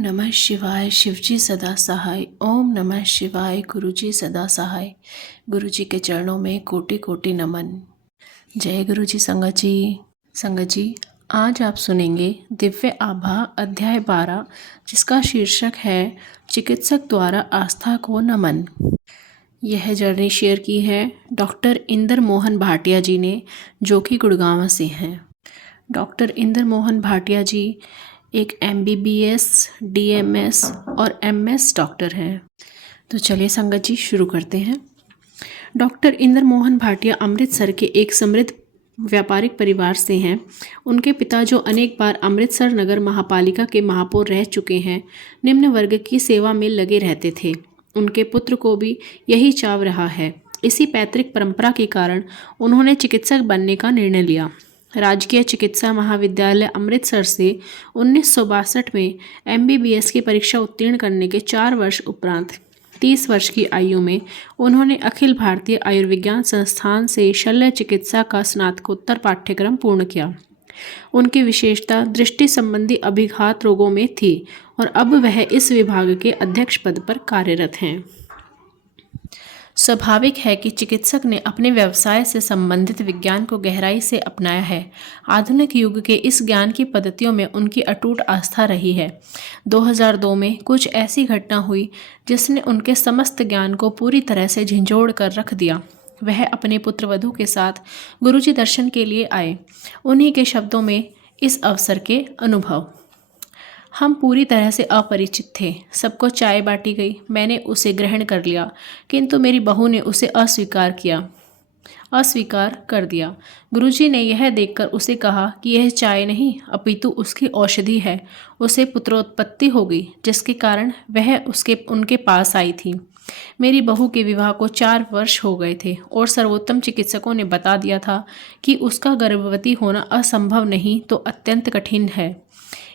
नमः शिवाय शिवजी सदा सहाय। ओम नमः शिवाय गुरुजी सदा सहाय। गुरुजी के चरणों में कोटि कोटि नमन। जय गुरुजी। संगत जी आज आप सुनेंगे दिव्य आभा अध्याय 12, जिसका शीर्षक है चिकित्सक द्वारा आस्था को नमन। यह जर्नी शेयर की है डॉक्टर इंदर मोहन भाटिया जी ने, जो कि गुड़गांव से हैं। डॉक्टर इंदर मोहन भाटिया जी एक MBBS, DMS और MS डॉक्टर हैं। तो चलिए संगत जी शुरू करते हैं। डॉक्टर इंदर मोहन भाटिया अमृतसर के एक समृद्ध व्यापारिक परिवार से हैं। उनके पिता, जो अनेक बार अमृतसर नगर महापालिका के महापौर रह चुके हैं, निम्न वर्ग की सेवा में लगे रहते थे। उनके पुत्र को भी यही चाव रहा है। इसी पैतृक परंपरा के कारण उन्होंने चिकित्सक बनने का निर्णय लिया। राजकीय चिकित्सा महाविद्यालय अमृतसर से 1962 में MBBS की परीक्षा उत्तीर्ण करने के 4 वर्ष उपरांत 30 वर्ष की आयु में उन्होंने अखिल भारतीय आयुर्विज्ञान संस्थान से शल्य चिकित्सा का स्नातकोत्तर पाठ्यक्रम पूर्ण किया। उनकी विशेषता दृष्टि संबंधी अभिघात रोगों में थी और अब वह इस विभाग के अध्यक्ष पद पर कार्यरत हैं। स्वाभाविक है कि चिकित्सक ने अपने व्यवसाय से संबंधित विज्ञान को गहराई से अपनाया है। आधुनिक युग के इस ज्ञान की पद्धतियों में उनकी अटूट आस्था रही है। 2002 में कुछ ऐसी घटना हुई जिसने उनके समस्त ज्ञान को पूरी तरह से झंझोड़ कर रख दिया। वह अपने पुत्रवधू के साथ गुरुजी दर्शन के लिए आए। उन्हीं के शब्दों में इस अवसर के अनुभव। हम पूरी तरह से अपरिचित थे। सबको चाय बांटी गई। मैंने उसे ग्रहण कर लिया, किंतु मेरी बहू ने उसे अस्वीकार कर दिया। गुरुजी ने यह देखकर उसे कहा कि यह चाय नहीं, अपितु उसकी औषधि है। उसे पुत्रोत्पत्ति हो गई, जिसके कारण वह उनके पास आई थी। मेरी बहू के विवाह को 4 वर्ष हो गए थे और सर्वोत्तम चिकित्सकों ने बता दिया था कि उसका गर्भवती होना असंभव नहीं तो अत्यंत कठिन है।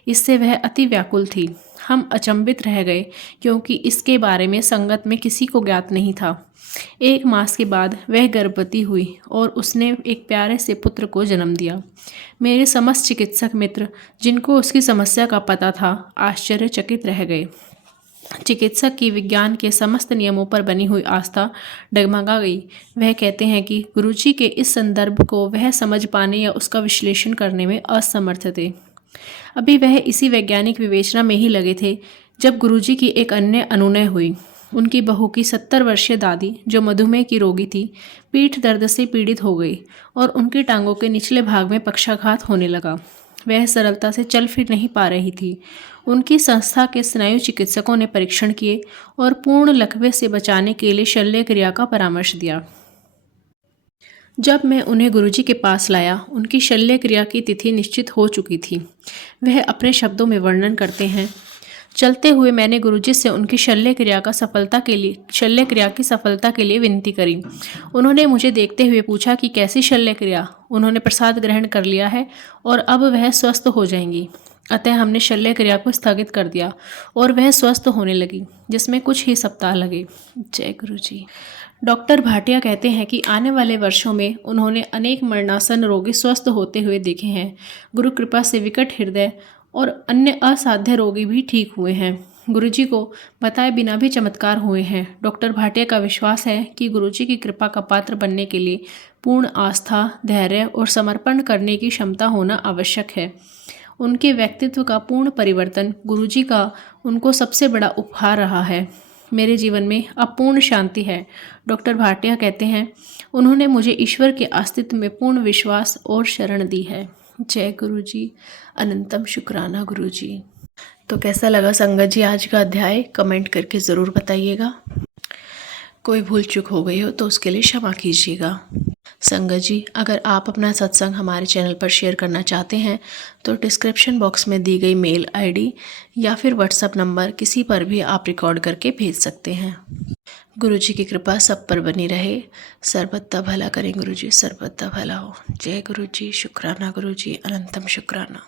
इससे वह अति व्याकुल थी। हम अचंभित रह गए, क्योंकि इसके बारे में संगत में किसी को ज्ञात नहीं था। 1 मास के बाद वह गर्भवती हुई और उसने एक प्यारे से पुत्र को जन्म दिया। मेरे समस्त चिकित्सक मित्र, जिनको उसकी समस्या का पता था, आश्चर्यचकित रह गए। चिकित्सक की विज्ञान के समस्त नियमों पर बनी हुई आस्था डगमगा गई। वह कहते हैं कि गुरुजी के इस संदर्भ को वह समझ पाने या उसका विश्लेषण करने में असमर्थ थे। अभी वह इसी वैज्ञानिक विवेचना में ही लगे थे जब गुरुजी की एक अन्य अनुनय हुई। उनकी बहू की 70 वर्षीय दादी, जो मधुमेह की रोगी थी, पीठ दर्द से पीड़ित हो गई और उनकी टांगों के निचले भाग में पक्षाघात होने लगा। वह सरलता से चल फिर नहीं पा रही थी। उनकी संस्था के स्नायु चिकित्सकों ने परीक्षण किए और पूर्ण लकवे से बचाने के लिए शल्य क्रिया का परामर्श दिया। जब मैं उन्हें गुरुजी के पास लाया, उनकी शल्य क्रिया की तिथि निश्चित हो चुकी थी। वह अपने शब्दों में वर्णन करते हैं। चलते हुए मैंने गुरुजी से उनकी शल्य क्रिया की सफलता के लिए विनती करी। उन्होंने मुझे देखते हुए पूछा कि कैसी शल्य क्रिया। उन्होंने प्रसाद ग्रहण कर लिया है और अब वह स्वस्थ हो जाएंगी। अतः हमने शल्य क्रिया को स्थगित कर दिया और वह स्वस्थ होने लगी, जिसमें कुछ ही सप्ताह लगे। जय गुरुजी। डॉक्टर भाटिया कहते हैं कि आने वाले वर्षों में उन्होंने अनेक मरणासन्न रोगी स्वस्थ होते हुए देखे हैं। गुरु कृपा से विकट हृदय और अन्य असाध्य रोगी भी ठीक हुए हैं। गुरुजी को बताए बिना भी चमत्कार हुए हैं। डॉक्टर भाटिया का विश्वास है कि गुरुजी की कृपा का पात्र बनने के लिए पूर्ण आस्था, धैर्य और समर्पण करने की क्षमता होना आवश्यक है। उनके व्यक्तित्व का पूर्ण परिवर्तन गुरुजी का उनको सबसे बड़ा उपहार रहा है। मेरे जीवन में अब पूर्ण शांति है। डॉक्टर भाटिया कहते हैं, उन्होंने मुझे ईश्वर के अस्तित्व में पूर्ण विश्वास और शरण दी है। जय गुरुजी। अनंतम शुक्राना गुरुजी। तो कैसा लगा संगत जी आज का अध्याय? कमेंट करके ज़रूर बताइएगा। कोई भूल चूक हो गई हो तो उसके लिए क्षमा कीजिएगा। संगत जी, अगर आप अपना सत्संग हमारे चैनल पर शेयर करना चाहते हैं तो डिस्क्रिप्शन बॉक्स में दी गई मेल ID या फिर व्हाट्सएप नंबर किसी पर भी आप रिकॉर्ड करके भेज सकते हैं। गुरुजी की कृपा सब पर बनी रहे। सर्वदा भला करें गुरुजी, सर्वदा भला हो। जय गुरुजी। शुक्राना गुरुजी। अनंतम शुक्राना।